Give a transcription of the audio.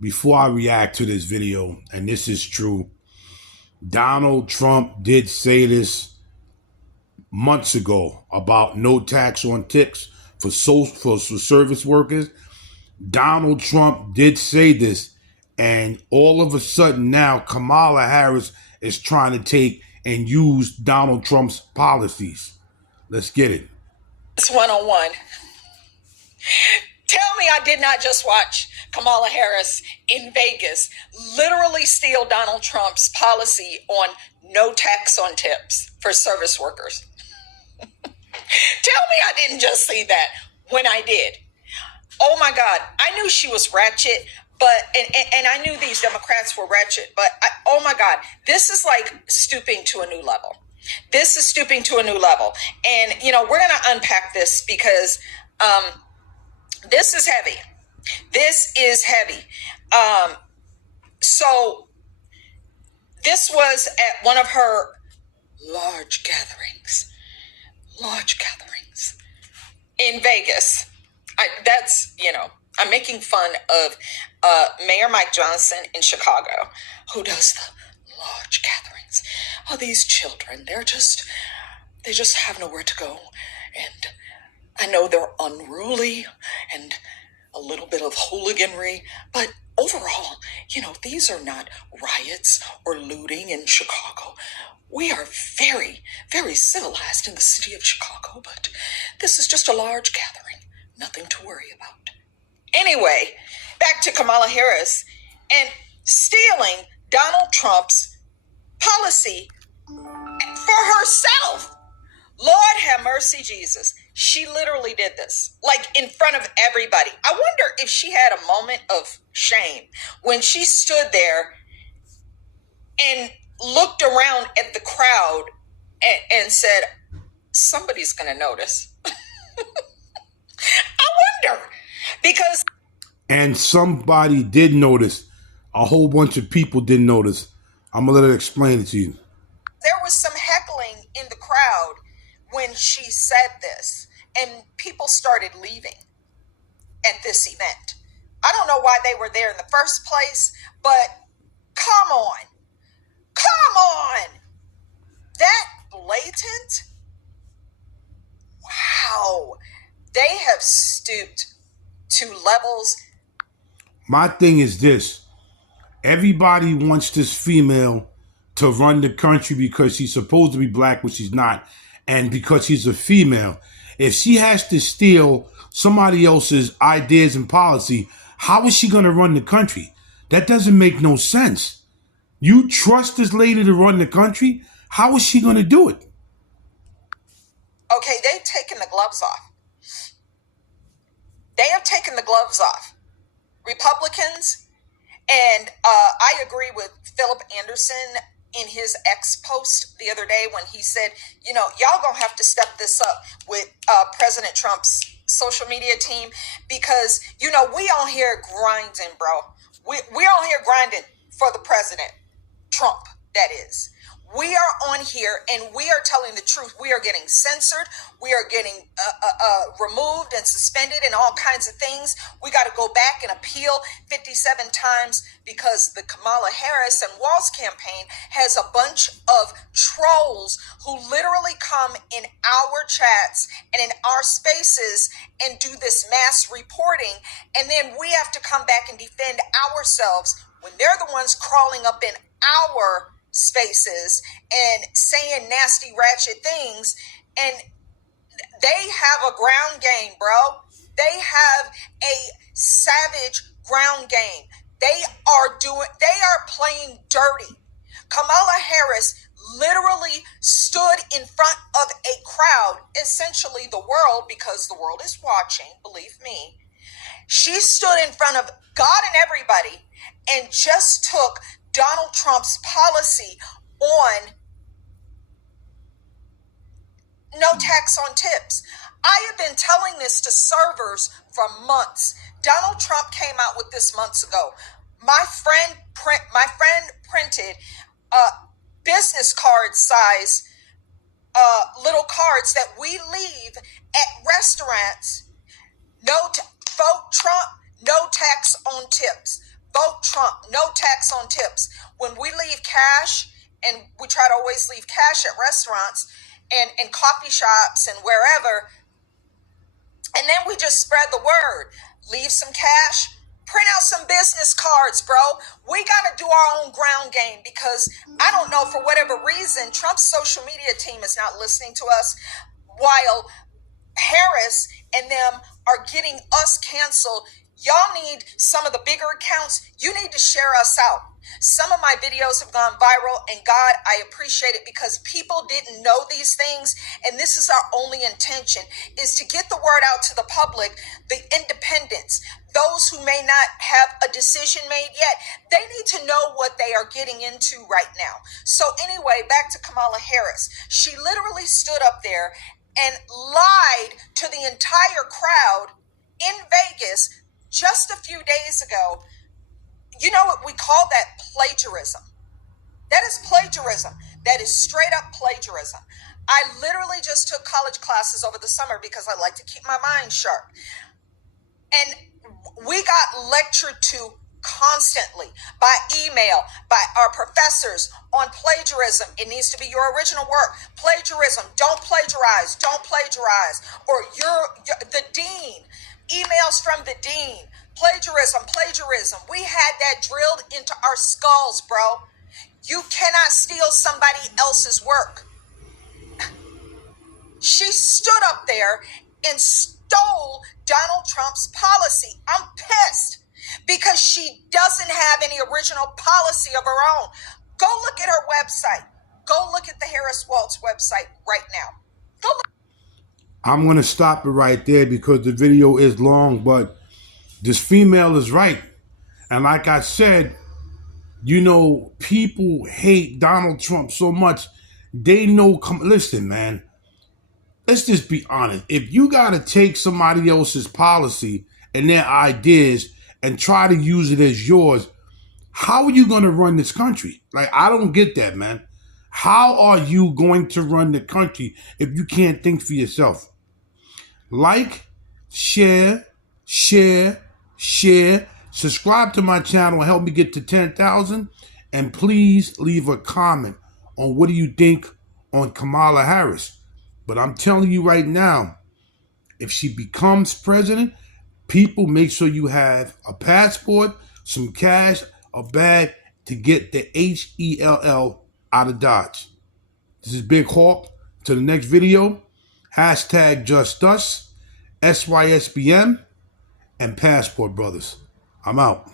before I react to this video, and this is true, Donald Trump did say this months ago about no tax on tips for service workers. Donald Trump did say this, and all of a sudden now Kamala Harris is trying to take and use Donald Trump's policies. Let's get it. It's 101. Tell me I did not just watch Kamala Harris in Vegas literally steal Donald Trump's policy on no tax on tips for service workers. Tell me I didn't just see that when I did. Oh my God, I knew she was ratchet, but and I knew these Democrats were ratchet, but oh my God, this is like stooping to a new level. This is stooping to a new level. And, you know, we're going to unpack this because this is heavy. This is heavy. So this was at one of her large gatherings in Vegas. I'm making fun of Mayor Mike Johnson in Chicago, who does the large gatherings. Oh, these children, they just have nowhere to go. And I know they're unruly and a little bit of hooliganry, but overall, these are not riots or looting in Chicago. We are very, very civilized in the city of Chicago, but this is just a large gathering. Nothing to worry about. Anyway, back to Kamala Harris and stealing Donald Trump's policy for herself. Lord have mercy, Jesus. She literally did this, like in front of everybody. I wonder if she had a moment of shame when she stood there and looked around at the crowd and said, somebody's going to notice. I wonder, because... And somebody did notice. A whole bunch of people didn't notice. I'm going to let her explain it to you. There was some heckling in the crowd when she said this, and people started leaving at this event. I don't know why they were there in the first place, but come on. That blatant? Wow. They have stooped to levels. My thing is this. Everybody wants this female to run the country because she's supposed to be black, but she's not. And because she's a female. If she has to steal somebody else's ideas and policy, how is she going to run the country? That doesn't make no sense. You trust this lady to run the country? How is she going to do it? Okay, they've taken the gloves off. They have taken the gloves off. Republicans, and I agree with Philip Anderson in his X post the other day when he said, y'all gonna have to step this up with President Trump's social media team because, we on here grinding, bro. We on here grinding for the president, Trump, that is. We are on here and we are telling the truth. We are getting censored. We are getting removed and suspended and all kinds of things. We got to go back and appeal 57 times because the Kamala Harris and Walz campaign has a bunch of trolls who literally come in our chats and in our spaces and do this mass reporting. And then we have to come back and defend ourselves when they're the ones crawling up in our spaces and saying nasty ratchet things. And they have a ground game, bro. They have a savage ground game. They are playing dirty. Kamala Harris literally stood in front of a crowd, essentially the world, because the world is watching, believe me. She stood in front of God and everybody and just took Donald Trump's policy on no tax on tips. I have been telling this to servers for months. Donald Trump came out with this months ago. My friend printed business card size little cards that we leave at restaurants. Vote Trump, no tax on tips. Vote Trump. No tax on tips. When we leave cash, and we try to always leave cash at restaurants and coffee shops and wherever, and then we just spread the word. Leave some cash. Print out some business cards, bro. We got to do our own ground game, because I don't know, for whatever reason, Trump's social media team is not listening to us, while Harris and them are getting us canceled. Y'all need some of the bigger accounts. You need to share us out. Some of my videos have gone viral, and God, I appreciate it, because people didn't know these things. And this is our only intention, is to get the word out to the public, the independents, those who may not have a decision made yet. They need to know what they are getting into right now. So anyway, back to Kamala Harris. She literally stood up there and lied to the entire crowd in Vegas just a few days ago. You know what we call that? Plagiarism. That is plagiarism. That is straight up plagiarism. I literally just took college classes over the summer because I like to keep my mind sharp. And we got lectured to constantly by email, by our professors, on plagiarism. It needs to be your original work. Plagiarism. Don't plagiarize. Don't plagiarize. Or you're the dean. Emails from the dean. Plagiarism. Plagiarism. We had that drilled into our skulls, bro. You cannot steal somebody else's work. She stood up there and stole Donald Trump's policy. I'm pissed because she doesn't have any original policy of her own. Go look at her website. Go look at the Harris Waltz website right now. Go look. I'm going to stop it right there because the video is long, but this female is right. And like I said, you know, people hate Donald Trump so much. They know, listen, man, let's just be honest. If you got to take somebody else's policy and their ideas and try to use it as yours, how are you going to run this country? Like, I don't get that, man. How are you going to run the country if you can't think for yourself? Like, share, share, share. Subscribe to my channel. Help me get to 10,000. And please leave a comment on what do you think on Kamala Harris. But I'm telling you right now, if she becomes president, people make sure you have a passport, some cash, a bag to get the HELL out of Dodge. This is Big Hawk. To the next video, hashtag Just Us, SYSBM, and Passport Brothers. I'm out.